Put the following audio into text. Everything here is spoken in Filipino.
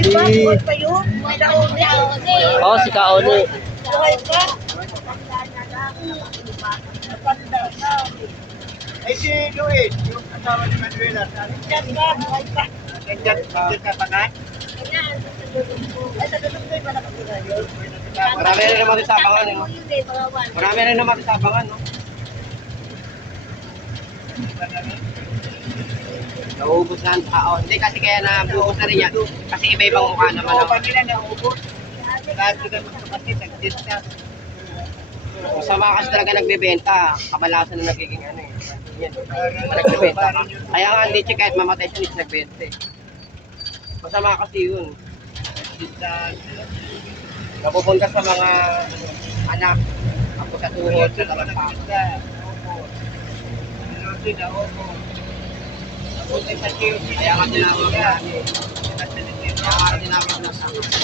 Di ba? Buhay pa yun? May nauni. Oo, si Kaoni. Buhay pa. Ay si Luis, yung asawa ni Manuela. Diyan ka, buhay pa. Nandiyan ka pa nga? Ay, sa dudugtay pa nakatira yun. Marami rin naman sa abangan, no? Marami rin naman sa abangan, no? Nauubos na ang tao. Hindi kasi kaya naubos na rin yan. Kasi iba-ibang mukha naman. Oo, pag nila naubos. Lahat sila magkapatid, nag-discuss. Masama kasi talaga nagbebenta. Kamalasan na nagiging ano eh. Yan. Nagbebenta ka. Kaya nga hindi siya kahit mamatay siya hindi nagbente. Masama kasi yun. Napupunta sa mga anak. Ako sa tuhod. Sa talagang tao. Kaya nga tinawag namin. Kaya nga tinawag namin.